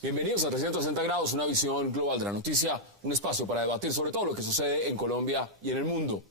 Bienvenidos a 360 grados, una visión global de la noticia, un espacio para debatir sobre todo lo que sucede en Colombia y en el mundo.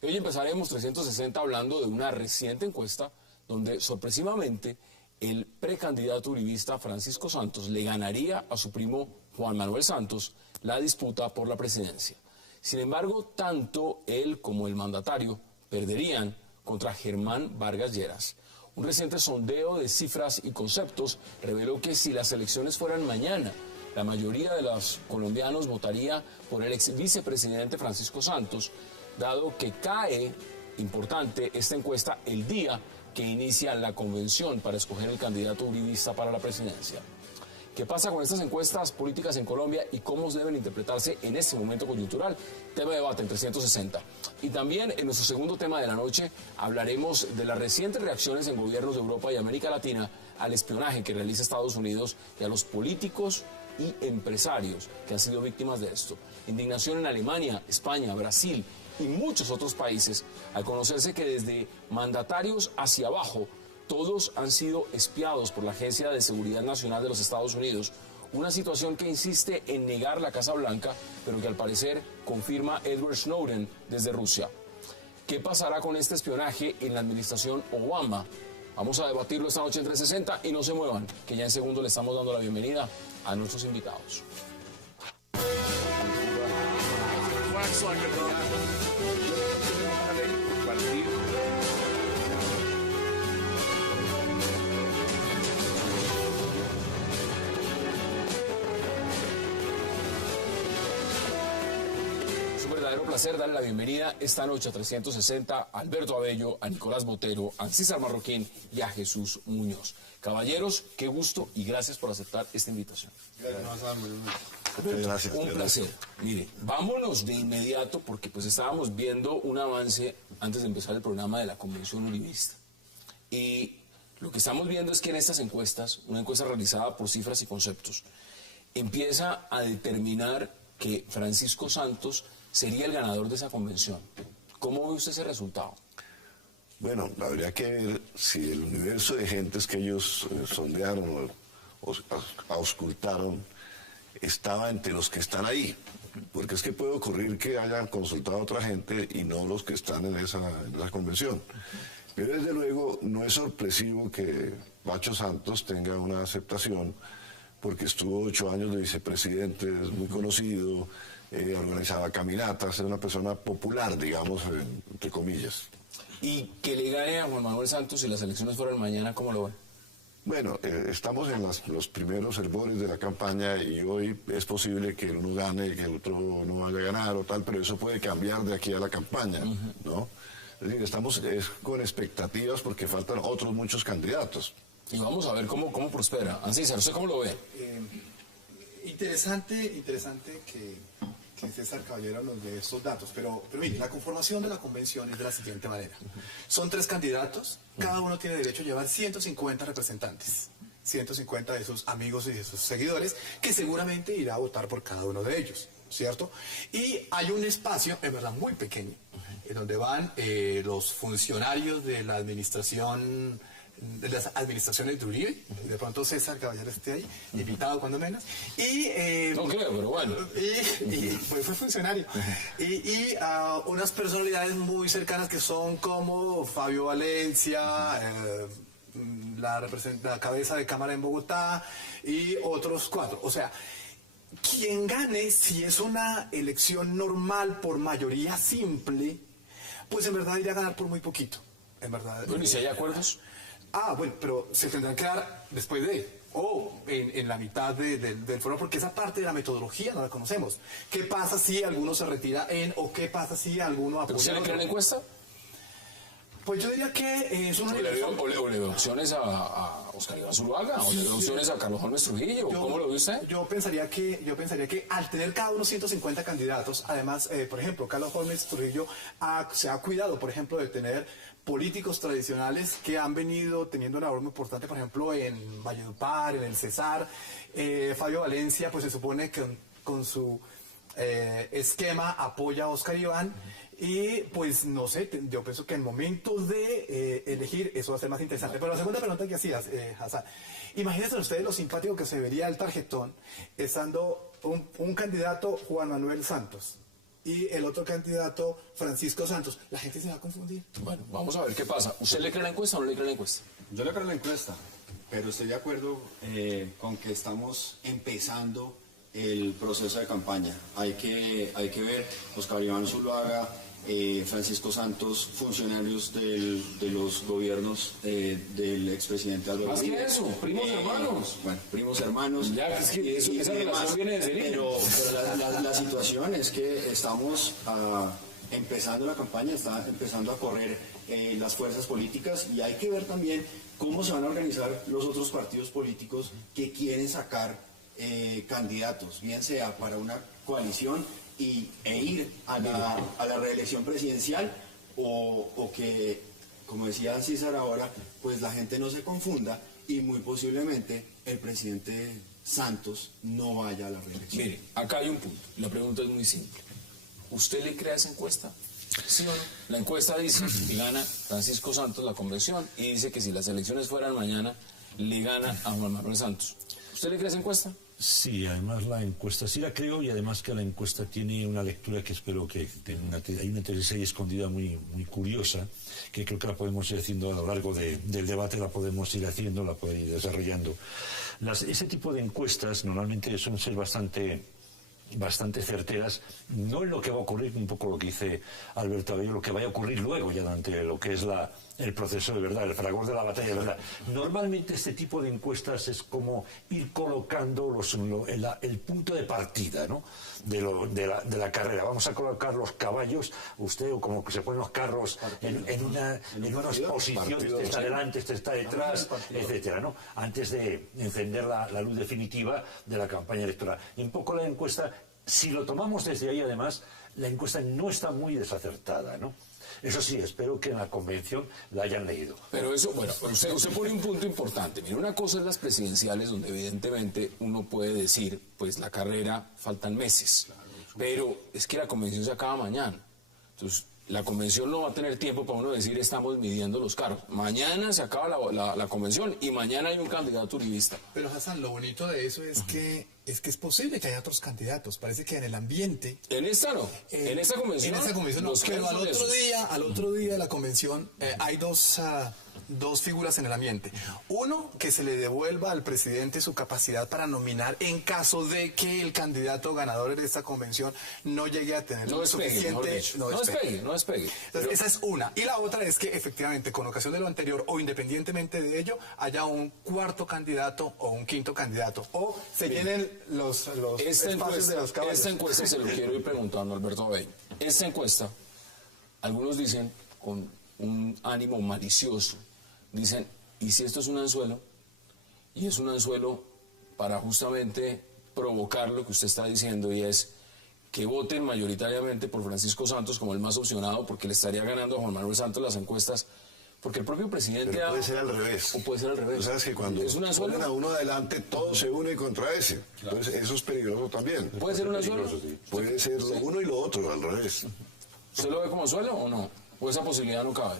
Y hoy empezaremos 360 hablando de una reciente encuesta donde sorpresivamente el precandidato uribista Francisco Santos le ganaría a su primo Juan Manuel Santos la disputa por la presidencia. Sin embargo, tanto él como el mandatario perderían contra Germán Vargas Lleras. Un reciente sondeo de cifras y conceptos reveló que si las elecciones fueran mañana, la mayoría de los colombianos votaría por el ex vicepresidente Francisco Santos, dado que cae importante esta encuesta el día que inicia la convención para escoger el candidato uribista para la presidencia. ¿Qué pasa con estas encuestas políticas en Colombia y cómo deben interpretarse en este momento coyuntural? Tema de debate en 360. Y también en nuestro segundo tema de la noche hablaremos de las recientes reacciones en gobiernos de Europa y América Latina al espionaje que realiza Estados Unidos y a los políticos y empresarios que han sido víctimas de esto. Indignación en Alemania, España, Brasil y muchos otros países al conocerse que desde mandatarios hacia abajo todos han sido espiados por la Agencia de Seguridad Nacional de los Estados Unidos, una situación que insiste en negar la Casa Blanca, pero que al parecer confirma Edward Snowden desde Rusia. ¿Qué pasará con este espionaje en la administración Obama? Vamos a debatirlo esta noche en 360 y no se muevan, que ya en segundo le estamos dando la bienvenida a nuestros invitados. Placer darle la bienvenida esta noche a 360 a Alberto Abello, a Nicolás Botero, a César Marroquín y a Jesús Muñoz. Caballeros, qué gusto y gracias por aceptar esta invitación. Gracias. Un placer. Mire, vámonos de inmediato porque pues estábamos viendo un avance antes de empezar el programa de la Convención Uribista. Y lo que estamos viendo es que en estas encuestas, una encuesta realizada por cifras y conceptos, empieza a determinar que Francisco Santos sería el ganador de esa convención. ¿Cómo ve usted ese resultado? Bueno, habría que ver si el universo de gentes que ellos sondearon o auscultaron estaba entre los que están ahí. Porque es que puede ocurrir que hayan consultado a otra gente y no los que están en esa convención. Pero desde luego no es sorpresivo que Pacho Santos tenga una aceptación porque estuvo 8 años de vicepresidente, es muy conocido, organizaba caminatas, era una persona popular, digamos, entre comillas. Y que le gane a Juan Manuel Santos si las elecciones fueran mañana, ¿cómo lo ven? Bueno, estamos en los primeros hervores de la campaña y hoy es posible que uno gane y que el otro no vaya a ganar o tal, pero eso puede cambiar de aquí a la campaña, ¿no? Es decir, estamos con expectativas porque faltan otros muchos candidatos. Y vamos a ver cómo prospera. César, ¿usted cómo lo ve? Interesante que César Caballero nos dé estos datos, pero mire, la conformación de la convención es de la siguiente manera. Son 3 candidatos, cada uno tiene derecho a llevar 150 representantes, 150 de sus amigos y de sus seguidores, que seguramente irá a votar por cada uno de ellos, ¿cierto? Y hay un espacio, en verdad, muy pequeño, en donde van los funcionarios de la administración, de las administraciones de Uribe, de pronto César Caballero esté ahí, invitado cuando menos, y no creo, pero bueno. Y fue funcionario. Y unas personalidades muy cercanas que son como Fabio Valencia, la cabeza de Cámara en Bogotá, y otros 4. O sea, quien gane, si es una elección normal por mayoría simple, pues en verdad iría a ganar por muy poquito. En verdad. Bueno, ¿y si hay acuerdos? Bueno, pero se tendrán que dar después de, o en la mitad del foro, porque esa parte de la metodología no la conocemos. ¿Qué pasa si alguno se retira o qué pasa si alguno apoya? ¿Pero se le crea la encuesta? Pues yo diría que es una... ¿O le dio opciones a Oscar Iván Zuluaga? ¿O le dio opciones a Carlos Holmes Trujillo? ¿Cómo lo ve usted? Yo pensaría que al tener cada uno 150 candidatos, además, por ejemplo, Carlos Holmes Trujillo se ha cuidado, por ejemplo, de tener políticos tradicionales que han venido teniendo una labor muy importante, por ejemplo, en Valledupar, en el Cesar. Fabio Valencia, pues se supone que con su esquema apoya a Oscar Iván. Y pues no sé, yo pienso que en momentos de elegir eso va a ser más interesante. Pero la segunda pregunta que hacías, Hassan, imagínense ustedes lo simpático que se vería el tarjetón estando un candidato Juan Manuel Santos y el otro candidato Francisco Santos. La gente se va a confundir. Bueno, vamos a ver qué pasa. ¿Usted le cree la encuesta o no le cree la encuesta? Yo le creo la encuesta, pero estoy de acuerdo con que estamos empezando el proceso de campaña. Hay que ver, Oscar Iván Zuluaga, Francisco Santos, funcionarios de los gobiernos del expresidente Álvaro Más Uribe. que eso, primos hermanos. Bueno, primos hermanos. Ya, es que esa y relación demás. viene desde niños. Pero la situación es que estamos empezando la campaña, está empezando a correr las fuerzas políticas y hay que ver también cómo se van a organizar los otros partidos políticos que quieren sacar candidatos, bien sea para una coalición e ir a la reelección presidencial o que, como decía César ahora, pues la gente no se confunda y muy posiblemente el presidente Santos no vaya a la reelección. Mire, acá hay un punto. La pregunta es muy simple. ¿Usted le cree a esa encuesta? ¿Sí o no? La encuesta dice que gana Francisco Santos la convención y dice que si las elecciones fueran mañana, le gana a Juan Manuel Santos. ¿Usted le cree a esa encuesta? Sí, además la encuesta sí la creo y además que la encuesta tiene una lectura que espero que hay una tesis ahí escondida muy curiosa, que creo que la podemos ir haciendo a lo largo del debate, la podemos ir haciendo, la podemos ir desarrollando. Ese tipo de encuestas normalmente suelen ser bastante certeras, no en lo que va a ocurrir, un poco lo que dice Alberto Abello, lo que vaya a ocurrir luego ya durante lo que es el proceso de verdad, el fragor de la batalla de verdad. Normalmente este tipo de encuestas es como ir colocando el punto de partida, ¿no? de la carrera. Vamos a colocar los caballos, usted o como que se ponen los carros en una exposición, este está delante, este está detrás, etcétera, ¿no? Antes de encender la luz definitiva de la campaña electoral. Y un poco la encuesta, si lo tomamos desde ahí además, la encuesta no está muy desacertada, ¿no? Eso sí, espero que en la convención la hayan leído. Pero eso, bueno, usted pone un punto importante. Mire, una cosa es las presidenciales, donde evidentemente uno puede decir, pues la carrera faltan meses. Pero es que la convención se acaba mañana. Entonces, la convención no va a tener tiempo para uno decir estamos midiendo los carros. Mañana se acaba la convención y mañana hay un candidato uribista. Pero Hassan, lo bonito de eso es que es posible que haya otros candidatos. Parece que en el ambiente. En esta no. En esta convención. En esta convención no. Pero al otro día de la convención hay dos figuras en el ambiente. Uno, que se le devuelva al presidente su capacidad para nominar en caso de que el candidato ganador de esta convención no llegue a tener No suficiente. No despegue. Entonces, esa es una. Y la otra es que efectivamente, con ocasión de lo anterior o independientemente de ello, haya un cuarto candidato o un quinto candidato. O se llenen los espacios de los caballos. Esta encuesta se lo quiero ir preguntando a Alberto Abello. Esta encuesta, algunos dicen con un ánimo malicioso, dicen, ¿y si esto es un anzuelo? Y es un anzuelo para justamente provocar lo que usted está diciendo, y es que voten mayoritariamente por Francisco Santos como el más opcionado, porque le estaría ganando a Juan Manuel Santos las encuestas, porque el propio presidente... Pero puede ser al revés. O puede ser al revés. Tú sabes que cuando ¿Es un anzuelo? ponen a uno adelante, todo se une contra ese. Entonces, eso es peligroso también. ¿Puede ser un anzuelo? Puede ser lo uno y lo otro, al revés. ¿Usted lo ve como anzuelo o no? ¿O esa posibilidad no cabe?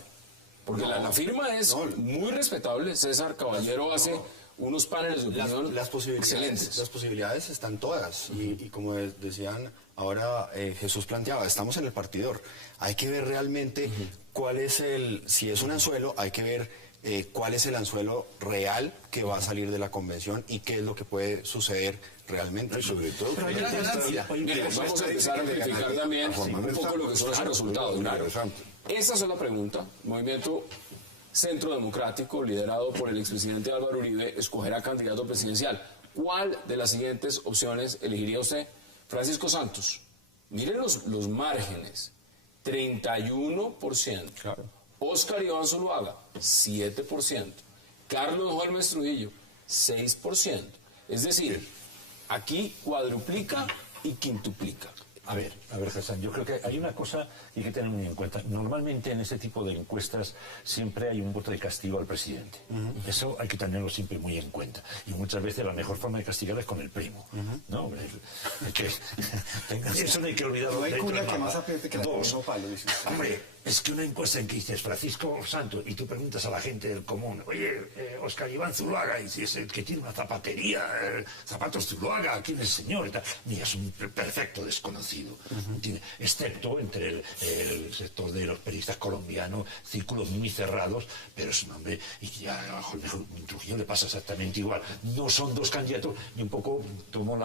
Porque la firma es muy respetable. César Caballero hace unos paneles de opinión Las excelentes. Las posibilidades están todas y como decían ahora, Jesús planteaba, estamos en el partidor. Hay que ver realmente cuál es si es un anzuelo, hay que ver cuál es el anzuelo real que va a salir de la convención y qué es lo que puede suceder realmente. Y sobre todo, Pero hay una ganancia. Mire, vamos a empezar a verificar también un poco lo que son esos resultados. Claro. Esa es la pregunta. Movimiento Centro Democrático, liderado por el expresidente Álvaro Uribe, escogerá candidato presidencial. ¿Cuál de las siguientes opciones elegiría usted? Francisco Santos. Miren los márgenes. 31%. Claro. Óscar Iván Zuluaga, 7%. Carlos Holmes Trujillo, 6%. Es decir, aquí cuadruplica y quintuplica. A ver, Hassan, yo creo que hay una cosa que hay que tener muy en cuenta. Normalmente en este tipo de encuestas siempre hay un voto de castigo al presidente. Eso hay que tenerlo siempre muy en cuenta. Y muchas veces la mejor forma de castigar es con el primo. ¿No? que eso no hay que olvidarlo. No hay dentro cuña del que mapa. más apriete que la del Dos, mismo palo, dice usted. hombre, es que una encuesta en que dices Francisco Santos y tú preguntas a la gente del común, oye, Óscar Iván Zuluaga, y si es el que tiene una zapatería, Zapatos Zuluaga, ¿quién es el señor? Y tal. Mira, es un perfecto desconocido, excepto entre el sector de los periodistas colombianos, círculos muy cerrados, pero es un hombre, y ya a Trujillo le pasa exactamente igual. No son dos candidatos, y un poco tomo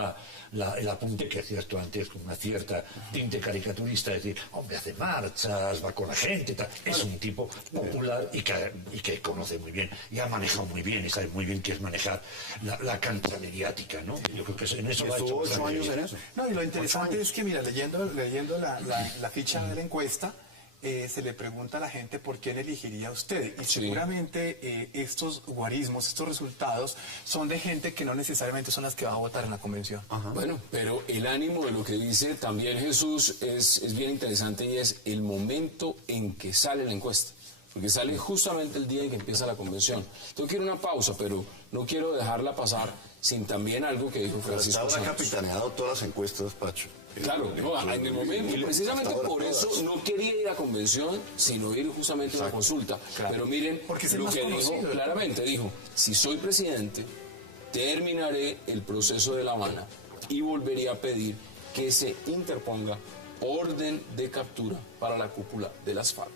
el apunte que hacías tú antes con una cierta tinte caricaturista, es decir, hombre, hace marchas, va con la gente, tal. Es un tipo popular y que conoce muy bien, y ha manejado muy bien, y sabe muy bien qué es manejar la cancha mediática, ¿no? Yo creo que en eso lo ha hecho. Estuvo 8 años en eso. No, y lo interesante es que, mira, leyendo la ficha de la encuesta, se le pregunta a la gente por quién elegiría a usted. Y Sí. seguramente estos guarismos, estos resultados, son de gente que no necesariamente son las que va a votar en la convención. Bueno, pero el ánimo de lo que dice también Jesús es bien interesante, y es el momento en que sale la encuesta. Porque sale justamente el día en que empieza la convención. Tengo que ir a una pausa, pero no quiero dejarla pasar sin también algo que dijo Pero Francisco hasta ahora ha Santos. capitaneado todas las encuestas, Pacho. Claro, no, en el momento, y precisamente Hasta ahora por eso todas. no quería ir a convención, sino ir justamente a una consulta. Claro. Pero miren Porque es el lo más que conocido, dijo ¿no? claramente, dijo, si soy presidente, terminaré el proceso de La Habana y volvería a pedir que se interponga orden de captura para la cúpula de las FARC.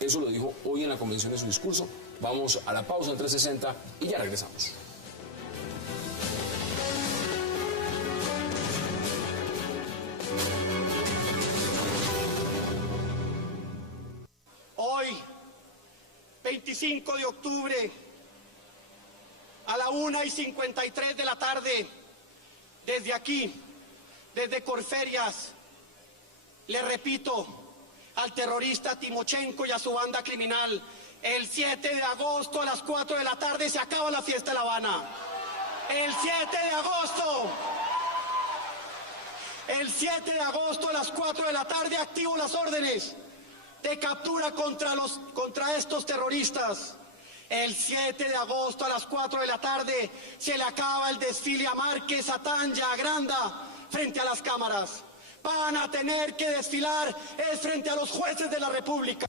Eso lo dijo hoy en la convención en su discurso. Vamos a la pausa en 360 y ya regresamos. Hoy, 25 de octubre, a la 1:53 de la tarde, desde aquí, desde Corferias, le repito al terrorista Timochenko y a su banda criminal, el 7 de agosto a las 4 de la tarde se acaba la fiesta de La Habana. El 7 de agosto. El 7 de agosto a las 4 de la tarde activo las órdenes de captura contra estos terroristas. El 7 de agosto a las 4 de la tarde se le acaba el desfile a Márquez, a Tanja, a Granda, frente a las cámaras. Van a tener que desfilar es frente a los jueces de la República.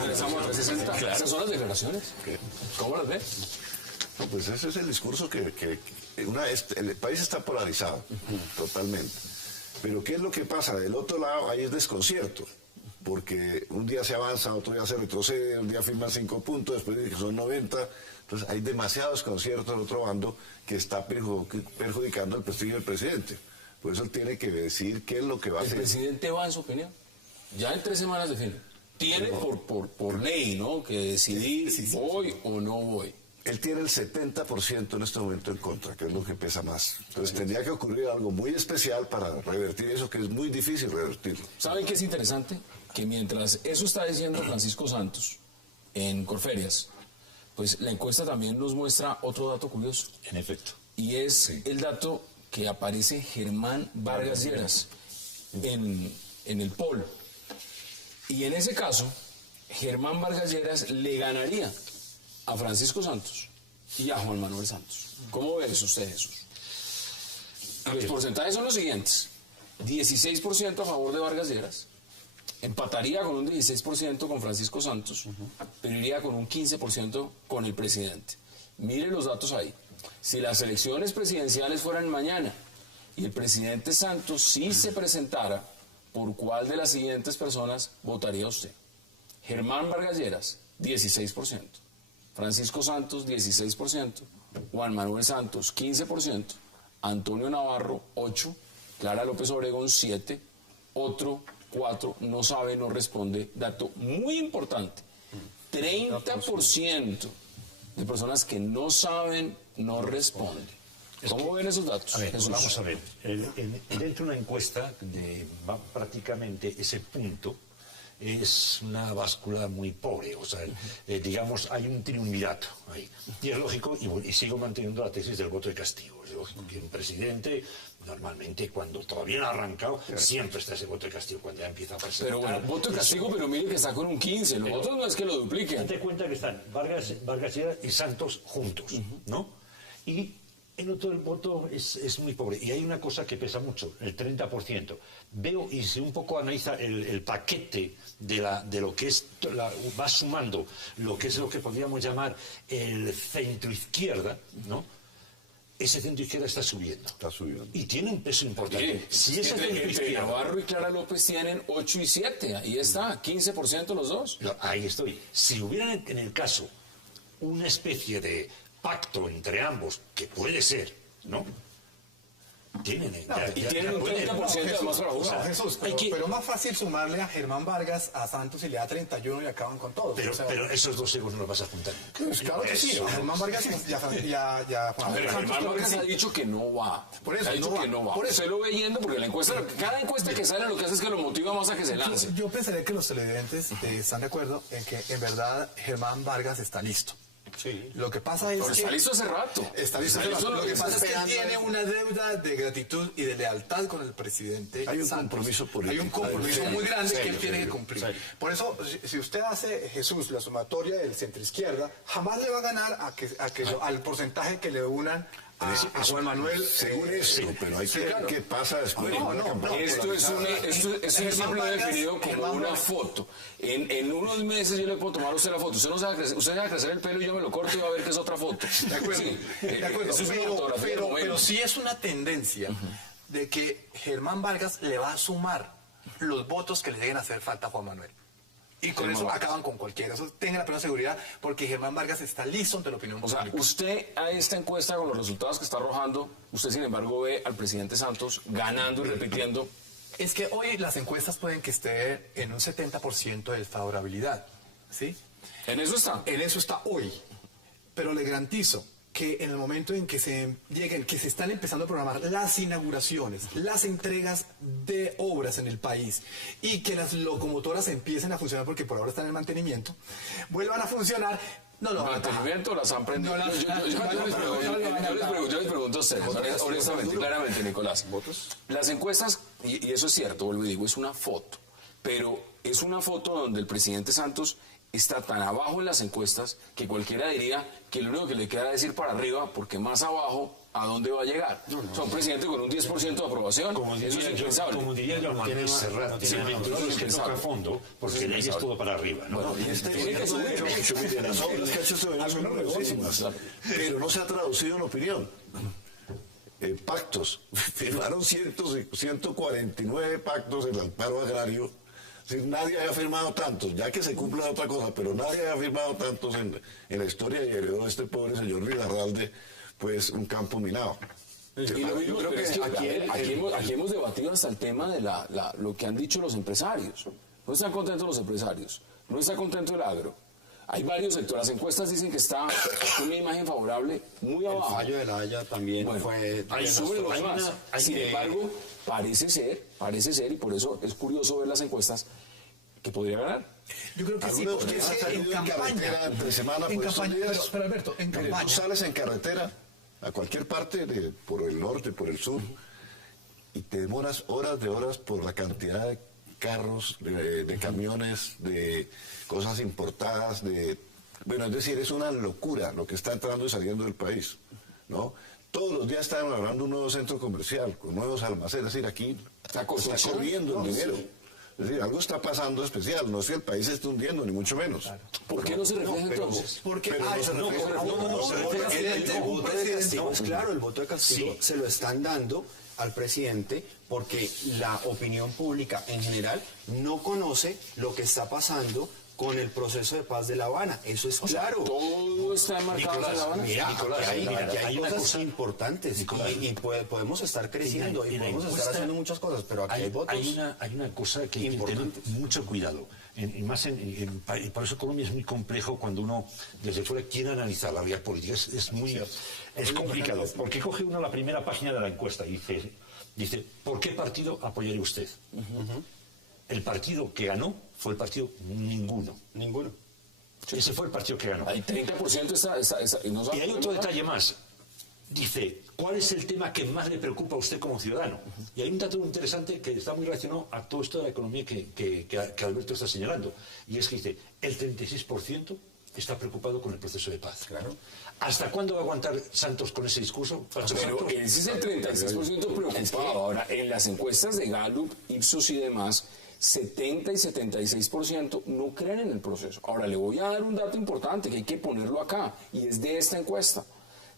Regresamos a 360. Esas son las declaraciones. ¿Cómo las ves? No, pues ese es el discurso que una vez el país está polarizado totalmente. Pero ¿qué es lo que pasa? Del otro lado hay desconcierto, porque un día se avanza, otro día se retrocede, un día firman 5 puntos, después dicen que son 90. Entonces hay demasiado desconcierto del otro bando que está perjudicando el prestigio del presidente. Por eso él tiene que decir qué es lo que va a El hacer. presidente va, en su opinión, ya en 3 semanas define. Tiene por ley, ¿no?, que decidir si voy o no voy. Él tiene el 70% en este momento en contra, que es lo que pesa más. Entonces tendría que ocurrir algo muy especial para revertir eso, que es muy difícil revertirlo. ¿Saben qué es interesante? Que mientras eso está diciendo Francisco Santos en Corferias, pues la encuesta también nos muestra otro dato curioso. En efecto. Y es el dato que aparece Germán Vargas Lleras en el poll. Y en ese caso, Germán Vargas Lleras le ganaría a Francisco Santos y a Juan Manuel Santos. ¿Cómo ven ustedes, Jesús? Los porcentajes son los siguientes. 16% a favor de Vargas Lleras, empataría con un 16% con Francisco Santos, pero iría con un 15% con el presidente. Miren los datos ahí. Si las elecciones presidenciales fueran mañana y el presidente Santos sí se presentara, ¿por cuál de las siguientes personas votaría usted? Germán Vargas Lleras, 16%. Francisco Santos, 16%. Juan Manuel Santos, 15%. Antonio Navarro, 8%. Clara López Obregón, 7%. Otro, 4%. No sabe, no responde. Dato muy importante. 30% de personas que no saben, no responden. ¿Cómo ven esos datos? A ver, Jesús? vamos a ver. Dentro de una encuesta, prácticamente ese punto es una báscula muy pobre, o sea, digamos, hay un triunvirato ahí. Y es lógico, y sigo manteniendo la tesis del voto de castigo. Es lógico que un presidente, normalmente, cuando todavía no ha arrancado, siempre está ese voto de castigo, cuando ya empieza a presentar. Pero bueno, voto de castigo, pero mire que está con un 15%. Los otros no es que lo dupliquen. Date cuenta que están Vargas Lleras y Santos juntos, ¿no? Y En otro el voto es muy pobre. Y hay una cosa que pesa mucho, el 30%. Veo, y si un poco analiza el paquete de lo que es, va sumando lo que es lo que podríamos llamar el centro-izquierda, ¿no? Ese centro-izquierda está subiendo. Está subiendo. Y tiene un peso importante. Si ese entre centro-izquierda... Navarro y Clara López tienen 8 y 7. Ahí está, 15% los dos. Ahí estoy. Si hubiera en el caso una especie de pacto entre ambos, que puede ser, ¿no? Tienen, Y tienen un 30% de más para jugar. Jesús, pero más fácil sumarle a Germán Vargas, a Santos y le da 31 y acaban con todos. Pero esos dos egos no los vas a juntar. Pues claro que sí, a Germán Vargas y a Juan Pero Germán Vargas ha dicho que no va. Por eso, ha dicho que no va. Por eso. Se lo ve yendo porque la encuesta, cada encuesta que sale lo que hace es que lo motiva más a que se lance. Yo pensaría que los televidentes están de acuerdo en que en verdad Germán Vargas está listo. Sí. Lo que pasa es Pero que... está listo hace rato. Está listo. Lo que pasa es que tiene una deuda de gratitud y de lealtad con el presidente. Hay un Santos. compromiso político. Hay un compromiso muy grande que él tiene que cumplir. Sí. Por eso, si usted hace, Jesús, la sumatoria del centro-izquierda, jamás le va a ganar al porcentaje que le unan a Juan Manuel. Según eso, pero hay que ver qué pasa después. Esto es un simple definido como una foto. En unos meses yo le puedo tomar a usted la foto. Usted no sabe crecer, usted deja crecer el pelo y yo me lo corto y va a ver que es otra foto. De acuerdo, Sí, de acuerdo. eso es una fotografía del momento. Pero sí es una tendencia de que Germán Vargas le va a sumar los votos que le lleguen a hacer falta a Juan Manuel. Y con eso acaban con cualquiera. Eso tenga la plena seguridad, porque Germán Vargas está listo ante la opinión O sea, pública. usted a esta encuesta, con los resultados que está arrojando, usted sin embargo ve al presidente Santos ganando y repitiendo. Es que hoy las encuestas pueden que esté en un 70% de favorabilidad, ¿sí? En eso está. En eso está hoy. Pero le garantizo que en el momento en que se están empezando a programar las inauguraciones, las entregas de obras en el país y que las locomotoras empiecen a funcionar, porque por ahora están en mantenimiento, vuelvan a funcionar. No lo Mantenimiento las han prendido. No, Yo les pregunto a ustedes, honestamente, claramente, Nicolás. Las encuestas, y eso es cierto, vuelvo y digo, es una foto. Pero es una foto donde el presidente Santos está tan abajo en las encuestas que cualquiera diría que lo único que le queda es ir para arriba, porque más abajo, ¿a dónde va a llegar? O sea, un presidente con un 10% de aprobación, eso es impensable. Como diría Joan Manuel Serrat, tiene aventureros que toca a fondo, porque de ahí es todo para arriba, ¿no? Bueno, y este gobierno ha hecho mucho, mire, las obras que ha hecho este gobierno son numerosísimas, pero no se ha traducido en opinión. Pactos, firmaron 149 pactos en el amparo agrario. Es decir, nadie había firmado tantos, ya que se cumpla otra cosa, pero nadie había firmado tantos en la historia, y heredó este pobre señor Rilarralde, pues, un campo minado. Y lo mismo, pero es que aquí hemos debatido hasta el tema de lo que han dicho los empresarios. No están contentos los empresarios, no está contento el agro. Hay varios sectores, las encuestas dicen que está una imagen favorable muy abajo. El fallo de la Haya también fue... Ahí suben los demás. Sin embargo, parece ser, y por eso es curioso ver las encuestas, que podría ganar. Yo creo que sí, Algunos porque que han en salido en carretera entre semana por estos días. pero Alberto, en Mire, campaña. tú sales en carretera a cualquier parte, por el norte, por el sur, y te demoras horas de horas por la cantidad de carros, de camiones, de cosas importadas, bueno, es decir, es una locura lo que está entrando y saliendo del país, ¿no? Todos los días están hablando un nuevo centro comercial, con nuevos almacenes, es decir, aquí está corriendo el dinero. Es decir, algo está pasando especial, no es que el país se esté hundiendo, ni mucho menos. ¿Por qué no se refleja entonces? Porque El voto de castigo es claro, el voto de castigo se lo están dando al presidente porque la opinión pública en general no conoce lo que está pasando con el proceso de paz de La Habana. Eso es claro. Todo está enmarcado en La Habana. Mira, hay cosas importantes y podemos estar creciendo y podemos estar haciendo muchas cosas, pero aquí hay votos. Hay una cosa que hay que tener mucho cuidado. Y por eso Colombia es muy complejo cuando uno desde fuera quiere analizar la realidad política. Es complicado. Porque coge uno la primera página de la encuesta y dice ¿por qué partido apoyaría usted? El partido que ganó fue el partido ninguno. Ese fue el partido que ganó. Hay 30% y hay otro detalle más. Dice, ¿cuál es el tema que más le preocupa a usted como ciudadano? Y hay un dato interesante que está muy relacionado a todo esto de la economía que Alberto está señalando. Y es que dice, el 36% está preocupado con el proceso de paz. Claro. ¿Hasta cuándo va a aguantar Santos con ese discurso? Pero ese es el 36% preocupado. Ahora, en las encuestas de Gallup, Ipsos y demás, 70 y 76% no creen en el proceso. Ahora, le voy a dar un dato importante que hay que ponerlo acá, y es de esta encuesta.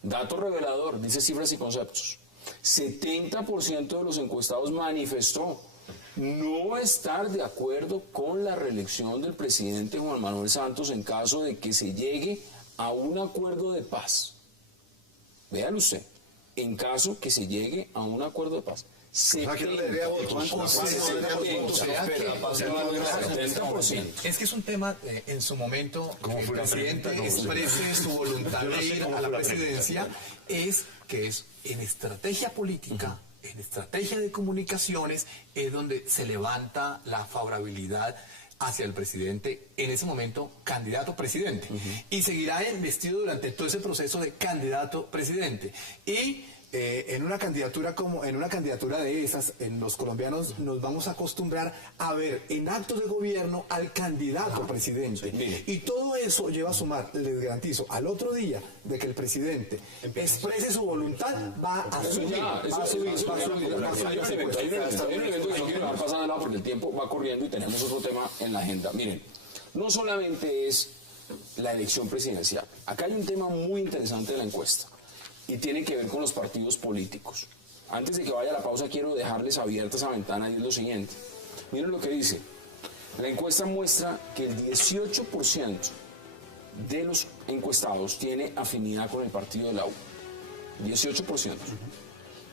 Dato revelador, dice Cifras y Conceptos. 70% de los encuestados manifestó no estar de acuerdo con la reelección del presidente Juan Manuel Santos en caso de que se llegue a un acuerdo de paz. Véalo usted, en caso que se llegue a un acuerdo de paz. 70%. Es que es un tema, en su momento, el presidente exprese su voluntad de ir a la presidencia, es que es en estrategia política, en estrategia de comunicaciones, es donde se levanta la favorabilidad hacia el presidente, en ese momento candidato presidente, y seguirá investido durante todo ese proceso de candidato presidente. Y en una candidatura de esas, en los colombianos nos vamos a acostumbrar a ver en actos de gobierno al candidato presidente. Sí, y todo eso lleva a sumar, les garantizo, al otro día de que el presidente exprese su voluntad, va a subir. Hay un evento que no quiero dejar pasar de lado porque el tiempo va corriendo y tenemos otro tema en la agenda. Miren, no solamente es la elección presidencial. Acá hay un tema muy interesante de la encuesta. Y tiene que ver con los partidos políticos. Antes de que vaya a la pausa, quiero dejarles abierta esa ventana y es lo siguiente. Miren lo que dice. La encuesta muestra que el 18% de los encuestados tiene afinidad con el partido de la U. 18%.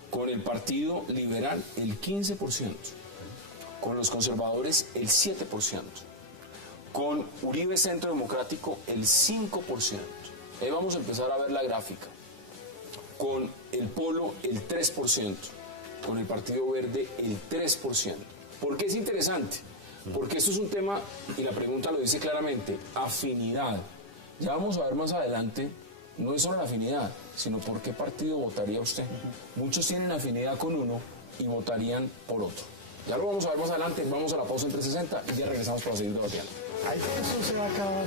Con el Partido Liberal, el 15%. Con los conservadores, el 7%. Con Uribe Centro Democrático, el 5%. Ahí vamos a empezar a ver la gráfica. Con el Polo, el 3%, con el Partido Verde, el 3%. ¿Por qué es interesante? Porque esto es un tema, y la pregunta lo dice claramente, afinidad. Ya vamos a ver más adelante, no es solo la afinidad, sino por qué partido votaría usted. Muchos tienen afinidad con uno y votarían por otro. Ya lo vamos a ver más adelante, vamos a la pausa en 360 y ya regresamos para seguir debatiendo. Ay, eso se va a acabar.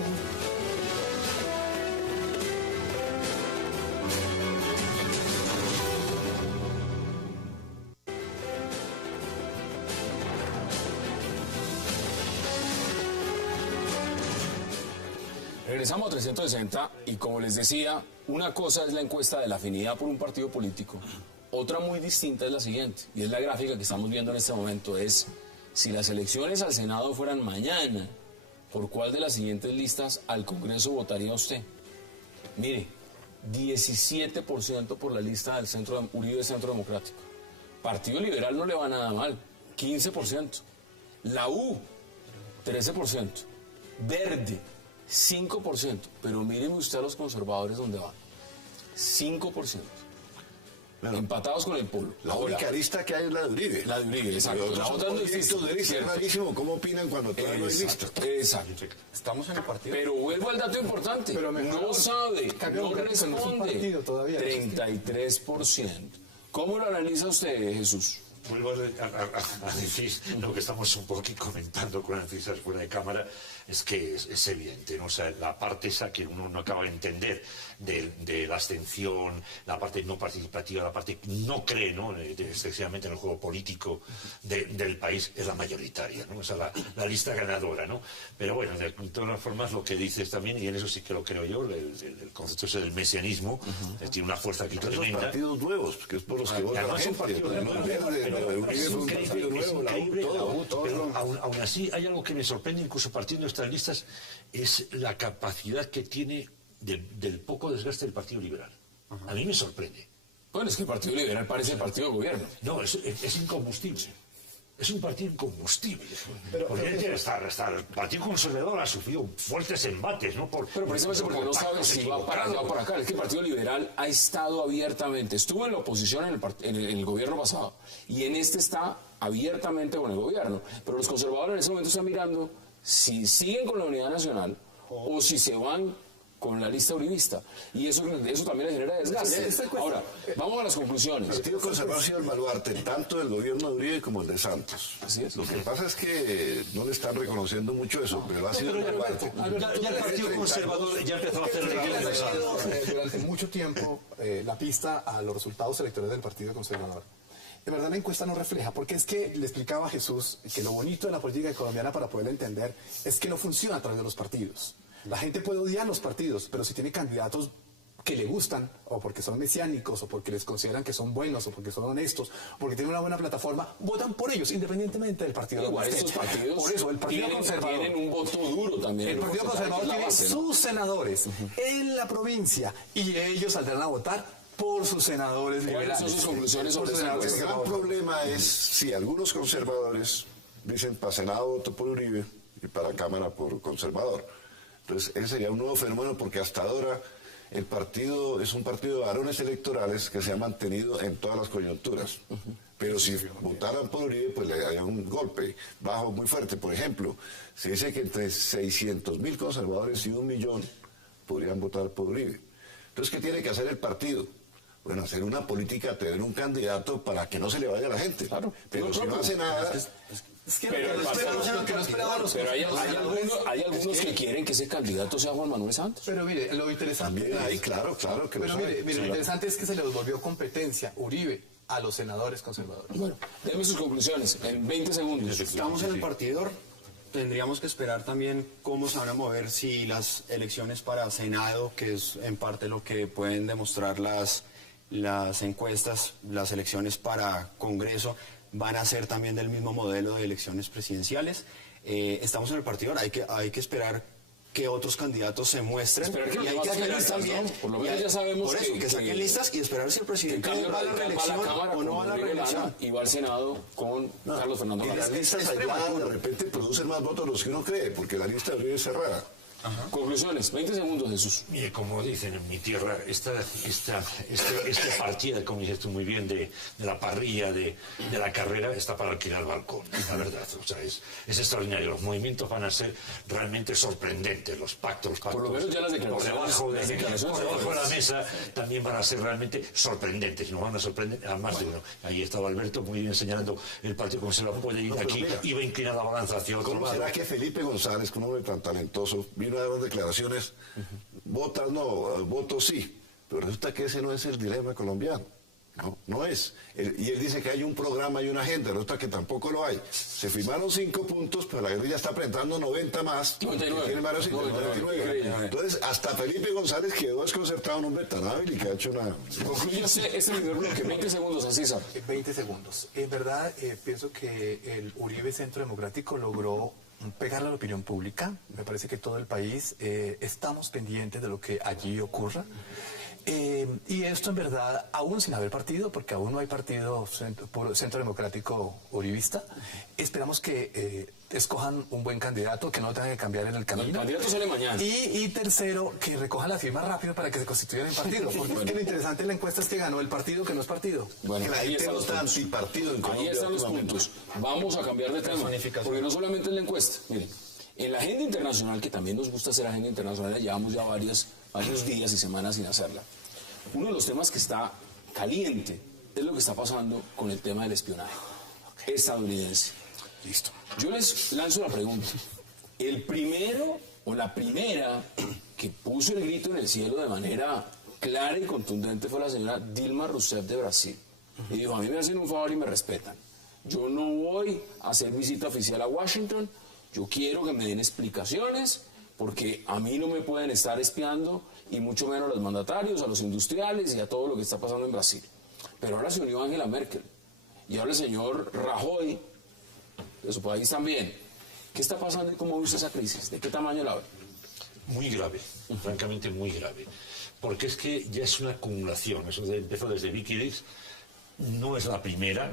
Regresamos a 360 y como les decía, una cosa es la encuesta de la afinidad por un partido político, otra muy distinta es la siguiente, y es la gráfica que estamos viendo en este momento, es si las elecciones al Senado fueran mañana, ¿por cuál de las siguientes listas al Congreso votaría usted? Mire, 17% por la lista del Uribe Centro Democrático. Partido Liberal no le va nada mal, 15%. La U, 13%. Verde, 5%, pero míreme usted a los conservadores donde van. 5%. Bueno, empatados con el Polo. La única lista que hay es la de Uribe. La de Uribe, exacto. La otra no existe. Es rarísimo cómo opinan cuando todavía no hay lista. Exacto. Estamos en el partido. Pero vuelvo al dato importante. Pero no sabe, no responde. 33%. ¿Cómo lo analiza usted, Jesús? Vuelvo a decir lo que estamos un poco aquí comentando con Ancisas fuera de cámara, es que es evidente, ¿no? O sea, la parte esa que uno no acaba de entender de la abstención, la parte no participativa, la parte que no cree, ¿no? Excesivamente en el juego político del país, es la mayoritaria, ¿no? O sea, la lista ganadora, ¿no? Pero bueno, de todas formas, lo que dices también, y en eso sí que lo creo yo, el concepto ese del mesianismo, tiene una fuerza aquí tremenda. Son partidos nuevos, que es por los que vota la gente. Pero aún así hay algo que me sorprende, incluso partiendo de estas listas, es la capacidad que tiene del poco desgaste del Partido Liberal. A mí me sorprende. Bueno, es que el Partido Liberal parece el partido de gobierno. No, es incombustible. Es un partido incombustible. Porque hasta el Partido Conservador ha sufrido fuertes embates, ¿no? Pero precisamente porque no sabe si va para allá o para acá. Es que el Partido Liberal ha estado abiertamente, estuvo en la oposición en el gobierno pasado, y en este está abiertamente con el gobierno. Pero los conservadores en ese momento están mirando si siguen con la unidad nacional o si se van con la lista uribista. Y eso también le genera desgaste. Ahora, vamos a las conclusiones. El Partido Conservador ha sido el baluarte tanto del gobierno de Uribe como el de Santos. Así es. Lo que pasa es que no le están reconociendo mucho eso, pero ha sido el baluarte. Ya el Partido Conservador ya empezó a hacer durante mucho tiempo la pista a los resultados electorales del Partido Conservador. De verdad la encuesta no refleja, porque es que le explicaba a Jesús que lo bonito de la política colombiana, para poder entender, es que no funciona a través de los partidos. La gente puede odiar los partidos, pero si tiene candidatos que le gustan, o porque son mesiánicos, o porque les consideran que son buenos, o porque son honestos, o porque tienen una buena plataforma, votan por ellos, independientemente del partido. Igual estos partidos por eso, el Partido Conservador tienen un voto duro también. El Partido Conservador tiene sus senadores en la provincia, y ellos saldrán a votar por sus senadores liberales. ¿Cuáles son sus conclusiones sobre eso? El gran problema es si algunos conservadores dicen para Senado voto por Uribe y para Cámara por conservador. Entonces, ese sería un nuevo fenómeno, porque hasta ahora el partido es un partido de varones electorales que se ha mantenido en todas las coyunturas. Pero si votaran por Uribe, pues le daría un golpe bajo muy fuerte. Por ejemplo, se dice que entre 600.000 conservadores y 1 millón podrían votar por Uribe. Entonces, ¿qué tiene que hacer el partido? Bueno, hacer una política, tener un candidato para que no se le vaya a la gente. Claro. Pero si no hace nada... Pero hay algunos que quieren que ese candidato sea Juan Manuel Santos. Pero mire, lo interesante... También hay, claro que lo sabe. Mire, lo interesante es que se le volvió competencia Uribe a los senadores conservadores. Bueno, déme sus conclusiones en 20 segundos. Estamos en el partidor. Tendríamos que esperar también cómo se van a mover si las elecciones para Senado, que es en parte lo que pueden demostrar las encuestas, las elecciones para Congreso, van a ser también del mismo modelo de elecciones presidenciales. Estamos en el partidor, hay que esperar que otros candidatos se muestren. Esperar que y hay que esperar listas, también, ¿no? Por lo menos ya sabemos por eso, que saquen listas y esperar si el presidente va a la reelección o no va a la reelección. Y va al Senado con Carlos Fernando Y las Galán. listas allá de repente producen más votos de los que uno cree, porque la lista de Uribe es cerrada. Conclusiones, 20 segundos, Jesús. Mire, como dicen en mi tierra, este partido, como dices tú muy bien, de la parrilla, de la carrera, está para alquilar balcón, la verdad. O sea, es extraordinario. Los movimientos van a ser realmente sorprendentes, los pactos. Por lo menos ya las declaraciones. Por debajo de la mesa también van a ser realmente sorprendentes. Nos van a sorprender a más de uno. Ahí estaba Alberto muy bien señalando, el Partido Conservador puede ir aquí, iba a inclinar la balanza hacia otro ¿Cómo lado. será que Felipe González, con un hombre tan talentoso, vino a dar unas declaraciones, votas no, votos sí, pero resulta que ese no es el dilema colombiano? No es. Y él dice que hay un programa y una agenda, resulta que tampoco lo hay. Se firmaron 5 puntos, pero la guerrilla está presentando 90 más. 99. Tiene varios 99. Entonces, hasta Felipe González quedó desconcertado, un hombre tan hábil y que ha hecho una... Concluyase este primer bloque, 20 segundos, así César. 20 segundos. En verdad, pienso que el Uribe Centro Democrático logró pegarle a la opinión pública. Me parece que todo el país estamos pendientes de lo que allí ocurra. Y esto en verdad, aún sin haber partido, porque aún no hay partido Centro Democrático Uribista, esperamos que escojan un buen candidato, que no tengan que cambiar en el camino. El candidato sale mañana. Y tercero, que recojan las firmas rápido para que se constituyan en partido. Porque es que lo interesante en la encuesta es que ganó el partido que no es partido. Bueno, que la ahí gente están no los está puntos. antipartido en Colombia. Ahí están los puntos. Vamos a cambiar de tema. Porque no solamente es la encuesta. Miren, en la agenda internacional, que también nos gusta hacer agenda internacional, llevamos ya varios días y semanas sin hacerla. Uno de los temas que está caliente es lo que está pasando con el tema del espionaje estadounidense. Listo. Yo les lanzo la pregunta. El primero o la primera que puso el grito en el cielo de manera clara y contundente fue la señora Dilma Rousseff de Brasil. Y dijo, a mí me hacen un favor y me respetan. Yo no voy a hacer visita oficial a Washington, yo quiero que me den explicaciones, porque a mí no me pueden estar espiando, y mucho menos a los mandatarios, a los industriales y a todo lo que está pasando en Brasil. Pero ahora se unió Angela Merkel, y ahora el señor Rajoy, de su país también. ¿Qué está pasando y cómo ve usted esa crisis? ¿De qué tamaño la ve? Muy grave, francamente muy grave. Porque es que ya es una acumulación. Eso empezó desde Wikileaks. no es la primera,